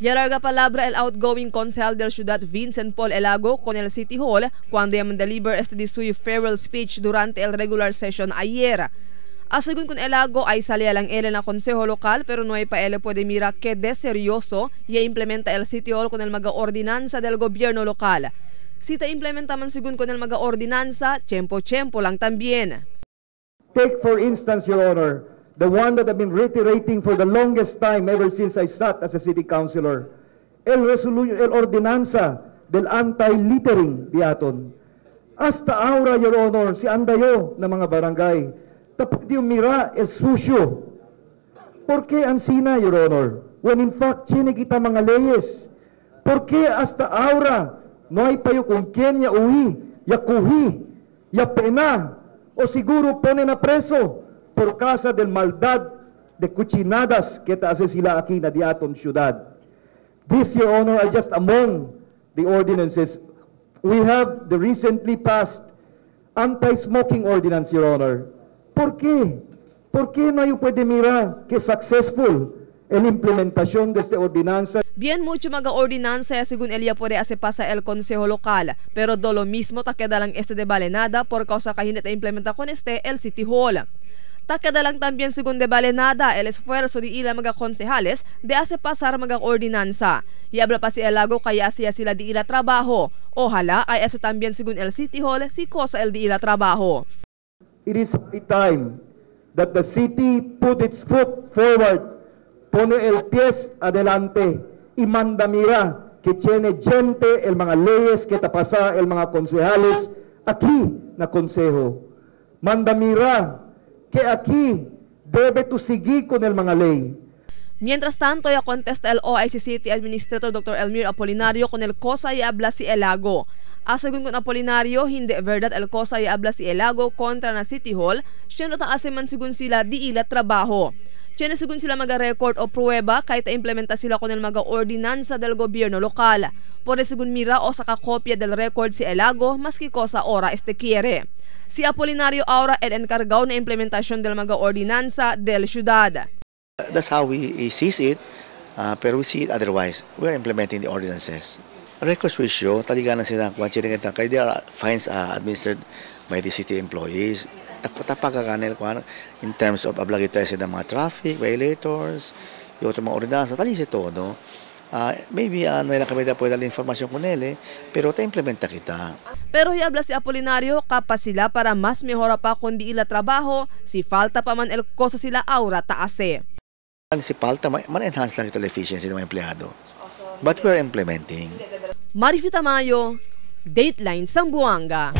Ya larga palabra el outgoing concejal del Ciudad Vincent Paul Elago con el City Hall cuando ya mandeliver de su farewell speech durante el regular session ayer. Según con Elago ay salía lang él en la consejo local pero no hay pa él puede mira que de seryoso y implementa el City Hall con el mga ordinansa del gobierno local. Si te implementa man según con el mga ordinansa, tiempo lang también. Take for instance, Your Honor, the one that I've been reiterating for the longest time ever since I sat as a city councilor, el ordinanza del anti-littering diaton. Hasta ahora, Your Honor, si andayo na mga barangay, tapos yung mira el susyo. ¿Por qué ansina, Your Honor? When in fact, chine kita mga leyes. ¿Por qué hasta ahora no hay payo con quien ya uwi, ya kuhi, ya pena, o siguro pone na preso por causa del maldad de cuchinadas que hace sila aquí na diaton syudad. This, Your Honor, are just among the ordinances. We have the recently passed anti-smoking ordinance, Your Honor. ¿Por qué? ¿Por qué no hay pwede mira que successful en implementación de esta ordinanza? Bien mucho mga ordinansa según Elia puede hacer pasa el consejo local, pero do lo mismo ta queda lang de balenada por causa que hindi implementa con el City Hall. Ta queda lang también según de balenada el esfuerzo de ila mga konsehales de hacer pasar mga ordinansa. Y habla pa si Elago kaya siya sila di ila trabajo. Ojalá ay asa también según el City Hall si cosa el di ila trabajo. It is high time that the city put its foot forward, pone el pies adelante, y manda mira que tiene gente el mga leyes que tapasa el mga concejales aquí na consejo. Manda mira que aquí debe tu seguir con el mga ley. Mientras tanto, ya contesta el OIC City Administrator Dr. Elmer Apolinario con el cosa y habla si Elago. Según con Apolinario, hindi verdad el cosa y habla si Elago kontra na City Hall, siya no ta man sigun sila di ila trabaho. Siya sigun sila maga-record o prueba kahit implementa sila con el mga ordinansa del gobierno lokal. Por sigun mira o saka kopya del record si Elago maski cosa ora quiere. Si Apolinario ahora el encargado na implementasyon del mga ordinansa del ciudad. That's how we sees it, pero we see it otherwise. We're implementing the ordinances. Records ratio, taliganan sila kung siya kaya there are fines administered by the city employees. Tapagaganil ko in terms of ablagita sa mga traffic violators, yung mga ordinansa, talisi to, no? Maybe no na kami pwede lang informasyon ko nila, pero ta-implementa kita. Pero hiabla si Apolinario kapag sila para mas mehora pa kundi ila trabaho, si falta pa man el kosa sila aura taase. Si falta, man-enhance lang ito efficiency ng mga empleyado. But we're implementing. Marifita Mayo, Dateline Sambuanga.